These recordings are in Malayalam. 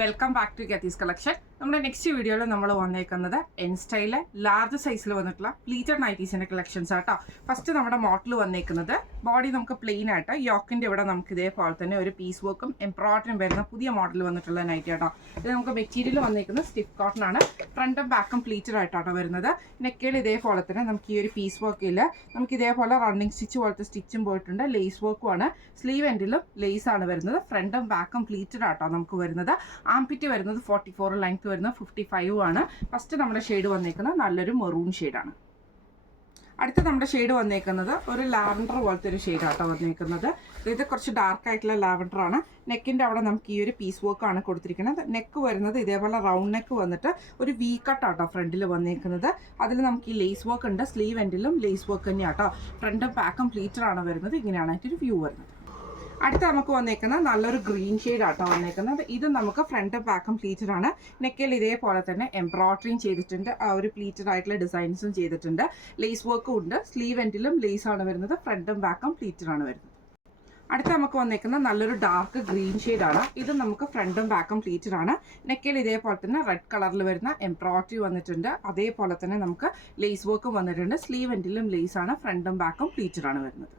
വെൽക്കം ബാക്ക് ടു ഗത്തീസ് കളക്ഷൻ. നമ്മുടെ നെക്സ്റ്റ് വീഡിയോയിൽ നമ്മൾ വന്നേക്കുന്നത് എൻ സ്റ്റൈല് ലാർജ് സൈസിൽ വന്നിട്ടുള്ള പ്ലീറ്റഡ് നൈറ്റീസിന്റെ കളക്ഷൻസ് ആട്ടോ. ഫസ്റ്റ് നമ്മുടെ മോഡൽ വന്നേക്കുന്നത് ബോഡി നമുക്ക് പ്ലെയിൻ ആയിട്ട് യോക്കിന്റെ ഇവിടെ നമുക്ക് ഇതേപോലെ തന്നെ ഒരു പീസ് വർക്കും എംബ്രോയിഡറിയും വരുന്ന പുതിയ മോഡൽ വന്നിട്ടുള്ള നൈറ്റി ആട്ടോ. ഇത് നമുക്ക് മെറ്റീരിയൽ വന്നേക്കുന്നത് സ്റ്റിഫ് കോട്ടൺ ആണ്. ഫ്രണ്ടും ബാക്കും പ്ലീറ്റഡ് ആയിട്ടാണ് വരുന്നത്. നെക്കയിൽ ഇതേപോലെ തന്നെ നമുക്ക് ഈ ഒരു പീസ് വർക്കിൽ നമുക്ക് ഇതേപോലെ റണ്ണിങ് സ്റ്റിച്ച് പോലത്തെ സ്റ്റിച്ചും പോയിട്ടുണ്ട്. ലേസ് വർക്കും ആണ്. സ്ലീവ് എൻഡിലും ലേസ് ആണ് വരുന്നത്. ഫ്രണ്ടും ബാക്കും പ്ലീറ്റഡ് ആട്ടോ നമുക്ക് വരുന്നത്. ആംപിറ്റ് വരുന്നത് 44, ലെങ്ത് വരുന്നത് 55 ആണ്. ഫസ്റ്റ് നമ്മുടെ ഷെയ്ഡ് വന്നേക്കുന്നത് നല്ലൊരു മെറൂൺ ഷെയ്ഡാണ്. അടുത്ത നമ്മുടെ ഷെയ്ഡ് വന്നേക്കുന്നത് ഒരു ലാവൻഡർ പോലത്തെ ഒരു ഷെയ്ഡാട്ടോ വന്നേക്കുന്നത്. ഇത് കുറച്ച് ഡാർക്ക് ആയിട്ടുള്ള ലാവൻഡർ ആണ്. നെക്കിൻ്റെ അവിടെ നമുക്ക് ഈ ഒരു പീസ് വർക്ക് ആണ് കൊടുത്തിരിക്കുന്നത്. നെക്ക് വരുന്നത് ഇതേപോലെ റൗണ്ട് നെക്ക് വന്നിട്ട് ഒരു വി കട്ടാട്ടോ ഫ്രണ്ടിൽ വന്നേക്കുന്നത്. അതിൽ നമുക്ക് ഈ ലേസ് വർക്ക് ഉണ്ട്. സ്ലീവ് എൻഡിലും ലേസ് വർക്ക് തന്നെയാട്ടോ. ഫ്രണ്ടും ബാക്കും പ്ലീറ്റഡ് ആണ് വരുന്നത്. ഇങ്ങനെയാണ് അതിൻ്റെ വ്യൂ വരുന്നത്. അടുത്ത നമുക്ക് വന്നേക്കുന്നത് നല്ലൊരു ഗ്രീൻ ഷെയ്ഡ് ആട്ടോ വന്നേക്കുന്നത്. ഇത് നമുക്ക് ഫ്രണ്ട് ബാക്കും പ്ലീറ്റഡ് ആണ്. നെക്കിൽ ഇതേപോലെ തന്നെ എംബ്രോയിഡറിയും ചെയ്തിട്ടുണ്ട്. ആ ഒരു പ്ലീറ്റഡ് ആയിട്ടുള്ള ഡിസൈൻസും ചെയ്തിട്ടുണ്ട്. ലേസ് വർക്കും ഉണ്ട്. സ്ലീവ് എൻഡിലും ലേസ് ആണ് വരുന്നത്. ഫ്രണ്ടും ബാക്കും പ്ലീറ്റഡ് ആണ് വരുന്നത്. അടുത്ത നമുക്ക് വന്നേക്കുന്ന നല്ലൊരു ഡാർക്ക് ഗ്രീൻ ഷെയ്ഡാണ്. ഇത് നമുക്ക് ഫ്രണ്ടും ബാക്കും പ്ലീറ്റഡ് ആണ്. നെക്കിൽ ഇതേപോലെ തന്നെ റെഡ് കളറിൽ വരുന്ന എംബ്രോയിഡറി വന്നിട്ടുണ്ട്. അതേപോലെ തന്നെ നമുക്ക് ലേസ് വർക്കും വന്നിട്ടുണ്ട്. സ്ലീവ് എൻഡിലും ലേസ് ആണ്. ഫ്രണ്ടും ബാക്കും പ്ലീറ്റഡ് ആണ് വരുന്നത്.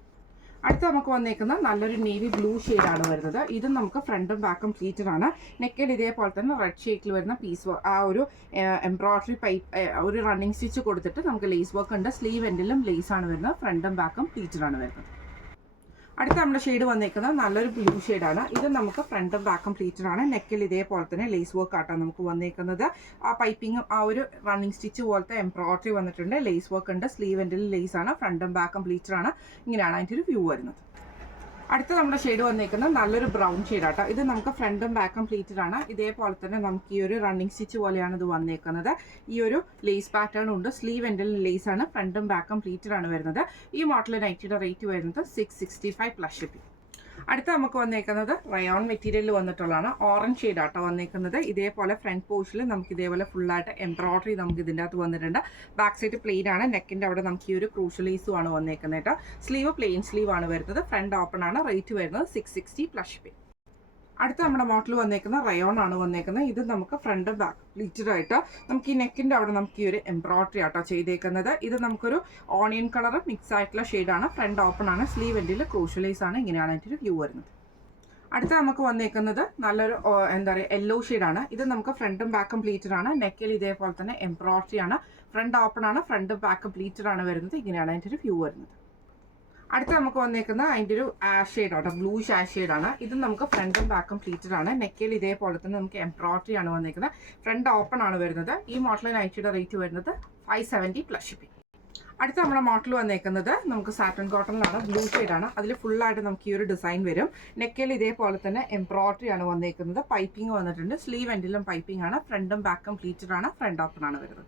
അടുത്ത നമുക്ക് വന്നേക്കുന്ന നല്ലൊരു നേവി ബ്ലൂ ഷെയ്ഡാണ് വരുന്നത്. ഇതും നമുക്ക് ഫ്രണ്ടും ബാക്കും പ്ലീറ്റഡ് ആണ്. നെക്കിൽ ഇതേപോലെ തന്നെ റെഡ് ഷെയ്ഡിൽ വരുന്ന പീസ് ആ ഒരു എംബ്രോയിഡറി പൈപ്പ് ഒരു റണ്ണിങ് സ്റ്റിച്ച് കൊടുത്തിട്ട് നമുക്ക് ലേസ് വർക്ക് ഉണ്ട്. സ്ലീവ് എൻഡിലും ലേസ് ആണ് വരുന്നത്. ഫ്രണ്ടും ബാക്കും പ്ലീറ്റഡ് ആണ് വരുന്നത്. അടുത്ത നമ്മുടെ ഷെയ്ഡ് വന്നേക്കുന്നത് നല്ലൊരു ബ്ലൂ ഷെയ്ഡാണ്. ഇത് നമുക്ക് ഫ്രണ്ടും ബാക്കും പ്ലീറ്റഡ് ആണ്. നെക്കിൽ ഇതേപോലെ തന്നെ ലേസ് വർക്ക് ആട്ടാണ് നമുക്ക് വന്നേക്കുന്നത്. ആ പൈപ്പിങ്ങും ആ ഒരു റണ്ണിങ് സ്റ്റിച്ച് പോലത്തെ എംബ്രോയിഡറി വന്നിട്ടുണ്ട്. ലേസ് വർക്ക് ഉണ്ട്. സ്ലീവ് എൻഡിൽ ലേസ് ആണ്. ഫ്രണ്ടും ബാക്കും പ്ലീറ്റഡ് ആണ്. ഇങ്ങനെയാണ് അതിൻ്റെ ഒരു വ്യൂ വരുന്നത്. അടുത്ത നമ്മുടെ ഷെയ്ഡ് വന്നേക്കുന്നത് നല്ലൊരു ബ്രൗൺ ഷെയ്ഡാട്ടോ. ഇത് നമുക്ക് ഫ്രണ്ടും ബാക്കും പ്ലീറ്റഡ് ആണ്. ഇതേപോലെ തന്നെ നമുക്ക് ഈ ഒരു റണ്ണിങ് സ്റ്റിച്ച് പോലെയാണ് ഇത് വന്നേക്കുന്നത്. ഈ ഒരു ലേസ് പാറ്റേൺ ഉണ്ട്. സ്ലീവ് എൻഡിൽ ലേസ് ആണ്. ഫ്രണ്ടും ബാക്കും പ്ലീറ്റഡ് ആണ് വരുന്നത്. ഈ മോഡൽ നൈറ്റിയുടെ റേറ്റ് വരുന്നത് 665 പ്ലസ് ഷിപ്പിംഗ്. അടുത്ത നമുക്ക് വന്നേക്കുന്നത് റയോൺ മെറ്റീരിയൽ വന്നിട്ടുള്ളതാണ്. ഓറഞ്ച് ഷെയ്ഡ് ആട്ടോ വന്നേക്കുന്നത്. ഇതേപോലെ ഫ്രണ്ട് പോർഷനിൽ നമുക്ക് ഇതേപോലെ ഫുള്ളായിട്ട് എംബ്രോയിഡറി നമുക്ക് ഇതിൻ്റെ അകത്ത് വന്നിട്ടുണ്ട്. ബാക്ക് സൈഡ് പ്ലെയിൻ ആണ്. നെക്കിൻ്റെ അവിടെ നമുക്ക് ഈ ഒരു ക്രൂഷ്യൽ ലേസും ആണ് വന്നേക്കുന്നത് കേട്ടോ. സ്ലീവ് പ്ലെയിൻ സ്ലീവ് ആണ് വരുന്നത്. ഫ്രണ്ട് ഓപ്പൺ ആണ്. റേറ്റ് വരുന്നത് 660 പ്ലസ് ഷിപ്പിംഗ്. അടുത്ത നമ്മുടെ മോഡൽ വന്നേക്കുന്ന റയോൺ ആണ് വന്നേക്കുന്നത്. ഇത് നമുക്ക് ഫ്രണ്ട് ബാക്ക് പ്ലീറ്റഡ് ആയിട്ട് നമുക്ക് ഈ നെക്കിൻ്റെ അവിടെ നമുക്ക് ഈ ഒരു എംബ്രോയിഡറി ആട്ടോ ചെയ്തേക്കുന്നത്. ഇത് നമുക്കൊരു ഓണിയൻ കളർ മിക്സ് ആയിട്ടുള്ള ഷെയ്ഡാണ്. ഫ്രണ്ട് ഓപ്പൺ ആണ്. സ്ലീവ് എൻഡിൽ ക്രൂഷ്യലൈസ് ആണ്. ഇങ്ങനെയാണ് അതിൻ്റെ ഒരു വ്യൂ വരുന്നത്. അടുത്ത നമുക്ക് വന്നേക്കുന്നത് നല്ലൊരു എന്താ പറയുക യെല്ലോ ഷെയ്ഡാണ്. ഇത് നമുക്ക് ഫ്രണ്ടും ബാക്കും പ്ലീറ്റഡ് ആണ്. നെക്കിൽ ഇതേപോലെ തന്നെ എംബ്രോയിഡറി ആണ്. ഫ്രണ്ട് ഓപ്പൺ ആണ്. ഫ്രണ്ടും ബാക്കും പ്ലീറ്റഡ് ആണ് വരുന്നത്. ഇങ്ങനെയാണ് അതിൻ്റെ ഒരു വ്യൂ വരുന്നത്. അടുത്ത നമുക്ക് വന്നേക്കുന്ന അതിൻ്റെ ഒരു ആഷ് ഷെയ്ഡാണ്. ബ്ലൂ ആഷ് ഷെയ്ഡാണ്. ഇത് നമുക്ക് ഫ്രണ്ടും ബാക്കും പ്ലീറ്റഡ് ആണ്. നെക്കിൽ ഇതേപോലെ തന്നെ നമുക്ക് എംബ്രോയിഡറി ആണ് വന്നേക്കുന്നത്. ഫ്രണ്ട് ഓപ്പൺ ആണ് വരുന്നത്. ഈ മോഡൽ നൈറ്റിയുടെ റേറ്റ് വരുന്നത് 570 പ്ലസ് ഷിപ്പിംഗ്. അടുത്ത നമ്മുടെ മോഡൽ വന്നേക്കുന്നത് നമുക്ക് സാറ്റൻ കോട്ടണിലാണ്. ബ്ലൂ ഷെയ്ഡാണ്. അതിൽ ഫുള്ളായിട്ട് നമുക്ക് ഈ ഒരു ഡിസൈൻ വരും. നെക്കിൽ ഇതേപോലെ തന്നെ എംബ്രോയിഡറി ആണ് വന്നേക്കുന്നത്. പൈപ്പിംഗ് വന്നിട്ടുണ്ട്. സ്ലീവ് എൻഡിലും പൈപ്പിംഗ് ആണ്. ഫ്രണ്ടും ബാക്കും പ്ലീറ്റഡ് ആണ്. ഫ്രണ്ട് ഓപ്പൺ ആണ് വരുന്നത്.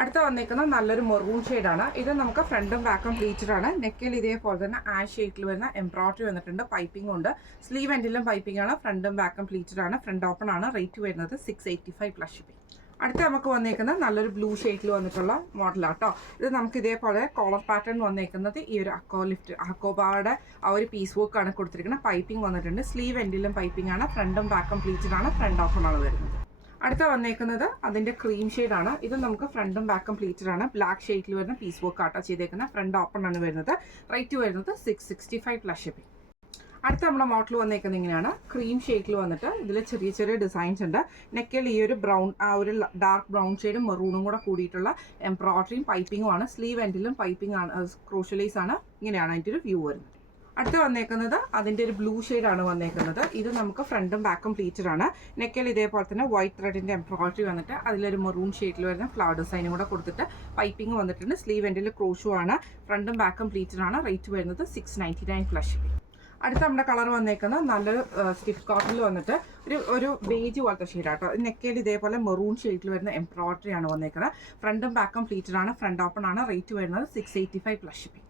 അടുത്ത വന്നേക്കുന്ന നല്ലൊരു മെറൂൺ ഷെയ്ഡാണ്. ഇത് നമുക്ക് ഫ്രണ്ടും ബാക്കും പ്ലീറ്റഡ് ആണ്. നെക്കിൽ ഇതേപോലെ തന്നെ ആഷ് ഷെയ്ഡിൽ വരുന്ന എംബ്രോയിഡറി വന്നിട്ടുണ്ട്. പൈപ്പിംഗ് ഉണ്ട്. സ്ലീവ് എൻഡിലും പൈപ്പിംഗ് ആണ്. ഫ്രണ്ടും ബാക്കും പ്ലീറ്റഡ് ആണ്. ഫ്രണ്ട് ഓപ്പൺ ആണ്. റേറ്റ് വരുന്നത് 685 പ്ലസ് ഷിപ്പിംഗ്. അടുത്ത നമുക്ക് വന്നേക്കുന്നത് നല്ലൊരു ബ്ലൂ ഷെയ്ഡിൽ വന്നിട്ടുള്ള മോഡലാട്ടോ. ഇത് നമുക്ക് ഇതേപോലെ കോളർ പാറ്റേൺ വന്നേക്കുന്നത് ഈ ഒരു അക്കോബായുടെ ആ ഒരു പീസ് വർക്ക് ആണ് കൊടുത്തിരിക്കുന്നത്. പൈപ്പിംഗ് വന്നിട്ടുണ്ട്. സ്ലീവ് എൻഡിലും പൈപ്പിംഗ് ആണ്. ഫ്രണ്ടും ബാക്കും പ്ലീറ്റഡ് ആണ്. ഫ്രണ്ട് ഓപ്പൺ ആണ് വരുന്നത്. അടുത്ത വന്നേക്കുന്നത് അതിൻ്റെ ക്രീം ഷെയ്ഡാണ്. ഇത് നമുക്ക് ഫ്രണ്ടും ബാക്കും പ്ലീറ്റഡ് ആണ്. ബ്ലാക്ക് ഷെയ്ഡിൽ വരുന്ന പീസ് വർക്ക് ആട്ടോ ചെയ്തേക്കുന്നത്. ഫ്രണ്ട് ഓപ്പൺ ആണ് വരുന്നത്. റേറ്റ് വരുന്നത് 665 പ്ലസ് ഷിപ്പിംഗ്. അടുത്ത നമ്മുടെ മോഡൽ വന്നേക്കുന്നത് ഇങ്ങനെയാണ്. ക്രീം ഷെയ്ഡിൽ വന്നിട്ട് ഇതിൽ ചെറിയ ചെറിയ ഡിസൈൻസ് ഉണ്ട്. നെക്കിൽ ഈ ഒരു ബ്രൗൺ ആ ഒരു ഡാർക്ക് ബ്രൗൺ ഷെയ്ഡും മെറൂണും കൂടെ കൂടിയിട്ടുള്ള എംബ്രോയിഡറിയും പൈപ്പിങ്ങും ആണ്. സ്ലീവ് എൻഡിലും പൈപ്പിംഗ് ആണ്. ക്രൂഷ്യലൈസ് ആണ്. ഇങ്ങനെയാണ് അതിൻ്റെ ഒരു വ്യൂ വരുന്നത്. അടുത്ത വന്നേക്കുന്നത് അതിൻ്റെ ഒരു ബ്ലൂ ഷെയ്ഡാണ് വന്നേക്കുന്നത്. ഇത് നമുക്ക് ഫ്രണ്ടും ബാക്കും പ്ലീറ്റഡ് ആണ്. നെക്കിൽ ഇതേപോലെ തന്നെ വൈറ്റ് ത്രെഡിൻ്റെ എംബ്രോയിഡറി വന്നിട്ട് അതിലൊരു മെറൂൺ ഷെയ്ഡിൽ വരുന്ന ഫ്ലവർ ഡിസൈനും കൂടെ കൊടുത്തിട്ട് പൈപ്പിംഗ് വന്നിട്ടുണ്ട്. സ്ലീവ് എൻഡിൽ ക്രോഷു ആണ്. ഫ്രണ്ടും ബാക്കും പ്ലീറ്റഡ് ആണ്. റേറ്റ് വരുന്നത് 699 പ്ലസ് ഷിപ്പിംഗ്. അടുത്ത നമ്മുടെ കളർ വന്നേക്കുന്നത് നല്ലൊരു സ്റ്റിഫ് കോട്ടണിൽ വന്നിട്ട് ഒരു ബേജ് പോലത്തെ ഷെയ്ഡാട്ടോ. നെക്കയിൽ ഇതേപോലെ മെറൂൺ ഷെയ്ഡിൽ വരുന്ന എംബ്രോയിഡറി ആണ് വന്നേക്കുന്നത്. ഫ്രണ്ടും ബാക്കും പ്ലീറ്റഡ് ആണ്. ഫ്രണ്ട് ഓപ്പൺ ആണ്. റേറ്റ് വരുന്നത് 685 പ്ലസ് ഷിപ്പിംഗ്.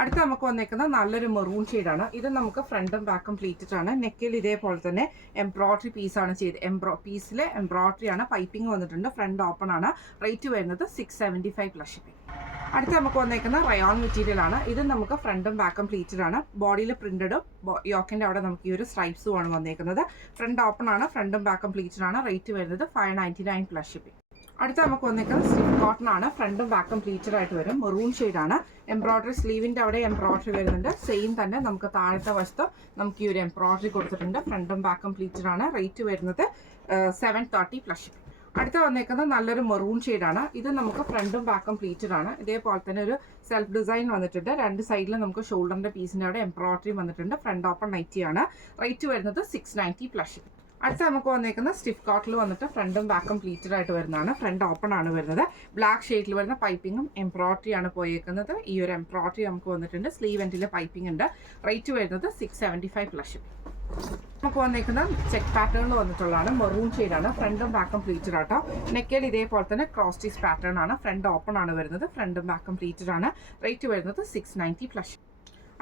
അടുത്ത നമുക്ക് വന്നേക്കുന്നത് നല്ലൊരു മെറൂൺ ഷെയ്ഡാണ്. ഇത് നമുക്ക് ഫ്രണ്ടും ബാക്കും പ്ലീറ്റഡ് ആണ്. നെക്കിൽ ഇതേപോലെ തന്നെ എംബ്രോയിഡറി പീസാണ് ചെയ്ത് പീസിൽ എംബ്രോയിഡറി ആണ്. പൈപ്പിംഗ് വന്നിട്ടുണ്ട്. ഫ്രണ്ട് ഓപ്പൺ ആണ്. റേറ്റ് വരുന്നത് 675 പ്ലസ് ഷിപ്പിംഗ്. അടുത്ത നമുക്ക് വന്നേക്കുന്ന റയോൺ മെറ്റീരിയൽ ആണ്. ഇത് നമുക്ക് ഫ്രണ്ടും ബാക്കും പ്ലീറ്റഡ് ആണ്. ബോഡിയിൽ പ്രിന്റഡും യോക്കിന്റെ അവിടെ നമുക്ക് ഈ ഒരു സ്ട്രൈപ്സും ആണ് വന്നേക്കുന്നത്. ഫ്രണ്ട് ഓപ്പൺ ആണ്, ഫ്രണ്ടും ബാക്കും പ്ലീറ്റഡ് ആണ്. റേറ്റ് വരുന്നത് 599 പ്ലസ് ഷിപ്പിംഗ്. അടുത്ത നമുക്ക് വന്നേക്കുന്നത് സ്റ്റിഫ് കോട്ടൺ ആണ്. ഫ്രണ്ടും ബാക്കും പ്ലീറ്റഡ് ആയിട്ട് വരും. മെറൂൺ ഷെയ്ഡ് ആണ്. എംബ്രോയിഡറി സ്ലീവിന്റെ അവിടെ എംബ്രോയിഡറി വരുന്നുണ്ട്. സെയിം തന്നെ നമുക്ക് താഴത്തെ വശത്ത് നമുക്ക് ഈ ഒരു എംബ്രോയിഡറി കൊടുത്തിട്ടുണ്ട്. ഫ്രണ്ടും ബാക്കും പ്ലീറ്റഡ് ആണ്. റേറ്റ് വരുന്നത് 730 പ്ലസ് ഷിപ്പിംഗ്. അടുത്ത വന്നേക്കുന്നത് നല്ലൊരു മെറൂൺ ഷെയ്ഡാണ്. ഇത് നമുക്ക് ഫ്രണ്ടും ബാക്കും പ്ലീറ്റഡ് ആണ്. ഇതേപോലെ തന്നെ ഒരു സെൽഫ് ഡിസൈൻ വന്നിട്ടുണ്ട്. രണ്ട് സൈഡിലും നമുക്ക് ഷോൾഡറിന്റെ പീസിന്റെ അവിടെ എംബ്രോയിഡറി വന്നിട്ടുണ്ട്. ഫ്രണ്ട് ഓപ്പൺ നൈറ്റി ആണ്. റേറ്റ് വരുന്നത് 690 പ്ലസ്. അടുത്ത നമുക്ക് വന്നേക്കുന്ന സ്റ്റിഫ് കോട്ടിൽ വന്നിട്ട് ഫ്രണ്ടും ബാക്കും പ്ലീറ്റഡ് ആയിട്ട് വരുന്നതാണ്. ഫ്രണ്ട് ഓപ്പൺ ആണ് വരുന്നത്. ബ്ലാക്ക് ഷെയ്ഡിൽ വരുന്ന പൈപ്പിങ്ങും എംബ്രോയിഡറി ആണ് പോയേക്കുന്നത്. ഈ ഒരു എംബ്രോയിഡറി നമുക്ക് വന്നിട്ടുണ്ട്. സ്ലീവ് എൻഡിൽ പൈപ്പിംഗ് ഉണ്ട്. റേറ്റ് വരുന്നത് 675 പ്ലസ്. നമുക്ക് വന്നേക്കുന്ന ചെക്ക് പാറ്റേണിൽ വന്നിട്ടുള്ളതാണ്. മെറൂൺ ഷെയ്ഡാണ്. ഫ്രണ്ടും ബാക്കും പ്ലീറ്റഡ് ആട്ടോ. നെക്കിൽ ഇതേപോലെ തന്നെ ക്രോസ് സ്റ്റീച്ച് പാറ്റേൺ ആണ്. ഫ്രണ്ട് ഓപ്പൺ ആണ് വരുന്നത്. ഫ്രണ്ടും ബാക്കും പ്ലീറ്റഡ് ആണ്. റേറ്റ് വരുന്നത് 690 പ്ലസ്.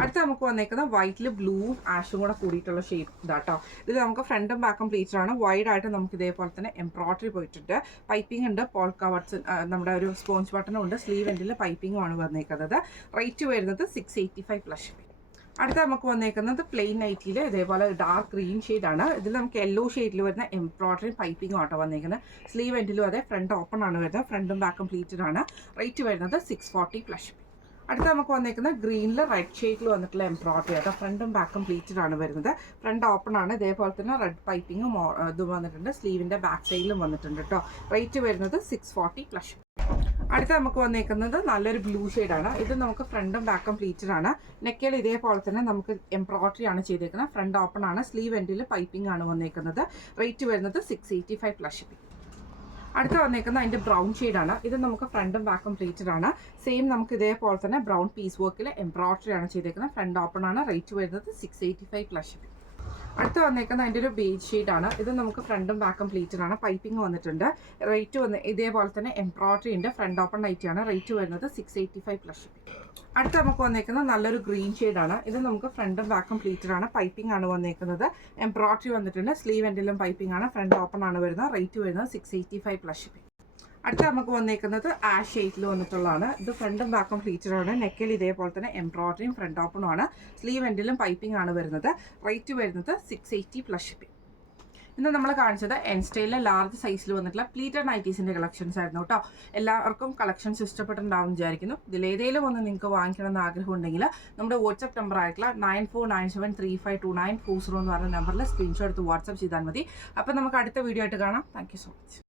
അടുത്ത നമുക്ക് വന്നേക്കുന്നത് വൈറ്റിൽ ബ്ലൂവും ആഷും കൂടെ കൂടിയിട്ടുള്ള ഷേപ്പ് ഇതാട്ടോ. ഇത് നമുക്ക് ഫ്രണ്ടും ബാക്കും പ്ലീറ്റഡ് ആണ്. വൈഡ് ആയിട്ട് നമുക്ക് ഇതേപോലെ തന്നെ എംബ്രോയിഡറി പോയിട്ടുണ്ട്. പൈപ്പിംഗ് ഉണ്ട്. പോൾക്ക ബട്ടൺസ് നമ്മുടെ ഒരു സ്പോഞ്ച് ബട്ടണും ഉണ്ട്. സ്ലീവ് എൻഡിൽ പൈപ്പിംഗും ആണ് വന്നേക്കുന്നത്. റേറ്റ് വരുന്നത് 685 പ്ലസ്. അടുത്ത നമുക്ക് വന്നേക്കുന്നത് പ്ലെയിൻ നൈറ്റിയിൽ ഇതേപോലെ ഡാർക്ക് ഗ്രീൻ ഷെയ്ഡാണ്. ഇതിൽ നമുക്ക് യെല്ലോ ഷെയ്ഡിൽ വരുന്ന എംബ്രോയിഡറി പൈപ്പിംഗും ആട്ടോ വന്നേക്കുന്നത്. സ്ലീവ് എൻഡിലും അതെ ഫ്രണ്ട് ഓപ്പൺ ആണ് വരുന്നത്. ഫ്രണ്ടും ബാക്കും പ്ലീറ്റഡ് ആണ്. റേറ്റ് വരുന്നത് 640 പ്ലസ്. അടുത്ത നമുക്ക് വന്നേക്കുന്നത് ഗ്രീനിൽ റെഡ് ഷെയ്ഡിൽ വന്നിട്ടുള്ള എംബ്രോയിഡറി ആട്ടോ. ഫ്രണ്ടും ബാക്കും പ്ലീറ്റഡ് ആണ് വരുന്നത്. ഫ്രണ്ട് ഓപ്പൺ ആണ്. ഇതേപോലെ തന്നെ റെഡ് പൈപ്പിങ്ങും ഇതും വന്നിട്ടുണ്ട്. സ്ലീവിൻ്റെ ബാക്ക് സൈഡിലും വന്നിട്ടുണ്ട് കേട്ടോ. റേറ്റ് വരുന്നത് 640 പ്ലസ്. അടുത്ത നമുക്ക് വന്നേക്കുന്നത് നല്ലൊരു ബ്ലൂ ഷെയ്ഡാണ്. ഇത് നമുക്ക് ഫ്രണ്ടും ബാക്കും പ്ലീറ്റഡ് ആണ്. നെക്കിൽ ഇതേപോലെ തന്നെ നമുക്ക് എംബ്രോയിഡറി ആണ് ചെയ്തേക്കുന്നത്. ഫ്രണ്ട് ഓപ്പൺ ആണ്. സ്ലീവ് എൻഡിൽ പൈപ്പിംഗ് ആണ് വന്നേക്കുന്നത്. റേറ്റ് വരുന്നത് 685 പ്ലസ്. അടുത്ത വന്നേക്കുന്നത് അതിൻ്റെ ബ്രൗൺ ഷെയ്ഡാണ്. ഇത് നമുക്ക് ഫ്രണ്ടും ബാക്കും പ്ലീറ്റഡ് ആണ്. സെയിം നമുക്ക് ഇതേപോലെ തന്നെ ബ്രൗൺ പീസ് വർക്കിൽ എംബ്രോയിഡറി ആണ് ചെയ്തേക്കുന്നത്. ഫ്രണ്ട് ഓപ്പൺ ആണ്. റേറ്റ് വരുന്നത് 685 പ്ലസ്. അടുത്ത വന്നേക്കുന്നത് അതിൻ്റെ ഒരു ബേജ് ഷെയ്ഡാണ്. ഇത് നമുക്ക് ഫ്രണ്ടും ബാക്കും പ്ലീറ്റഡ് ആണ്. പൈപ്പിംഗ് വന്നിട്ടുണ്ട്. റേറ്റ് വന്ന് ഇതേപോലെ തന്നെ എംബ്രോയിഡറി ഉണ്ട്. ഫ്രണ്ട് ഓപ്പൺ നൈറ്റി ആണ്. റേറ്റ് വരുന്നത് 685 പ്ലസ്. അടുത്ത നമുക്ക് വന്നേക്കുന്നത് നല്ലൊരു ഗ്രീൻ ഷെയ്ഡാണ്. ഇത് നമുക്ക് ഫ്രണ്ടും ബാക്കും പ്ലീറ്റഡ് ആണ്. പൈപ്പിംഗ് ആണ് വന്നേക്കുന്നത്. എംബ്രോയിഡറി വന്നിട്ടുണ്ട്. സ്ലീവ് എൻഡിലും പൈപ്പിംഗ് ആണ്. ഫ്രണ്ട് ഓപ്പൺ ആണ് വരുന്നത്. റേറ്റ് വരുന്നത് 685 പ്ലസ്. അടുത്ത നമുക്ക് വന്നേക്കുന്നത് ആഷ് ഷെയ്ഡിൽ വന്നിട്ടുള്ളതാണ്. ഇത് ഫ്രണ്ടും ബാക്കും പ്ലീറ്റഡ് ആണ്. നെക്കിൽ ഇതേപോലെ തന്നെ എംബ്രോയിഡറിയും ഫ്രണ്ട് ഓപ്പണും ആണ്. സ്ലീവ് എൻഡിലും പൈപ്പിംഗ് ആണ് വരുന്നത്. റേറ്റ് വരുന്നത് 680 പ്ലസ് ഷിപ്പിംഗ്. ഇന്ന് നമ്മൾ കാണിച്ചത് എൻ സ്റ്റൈലിലെ ലാർജ് സൈസിൽ വന്നിട്ടുള്ള പ്ലീറ്റഡ് നൈറ്റീസിൻ്റെ കളക്ഷൻസ് ആയിരുന്നു കേട്ടോ. എല്ലാവർക്കും കളക്ഷൻസ് ഇഷ്ടപ്പെട്ടിട്ടുണ്ടാവും വിചാരിക്കുന്നു. ഇതിലേതെങ്കിലും ഒന്ന് നിങ്ങൾക്ക് വാങ്ങിക്കണം എന്ന് ആഗ്രഹം ഉണ്ടെങ്കിൽ നമ്മുടെ വാട്സ്ആപ്പ് നമ്പർ ആയിട്ടുള്ള 9497352940 എന്ന് പറഞ്ഞ നമ്പറിൽ സ്ക്രീൻഷോട്ട് എടുത്ത് വാട്സ്ആപ്പ് ചെയ്താൽ മതി. അപ്പോൾ നമുക്ക് അടുത്ത വീഡിയോ ആയിട്ട് കാണാം. Thank you so much.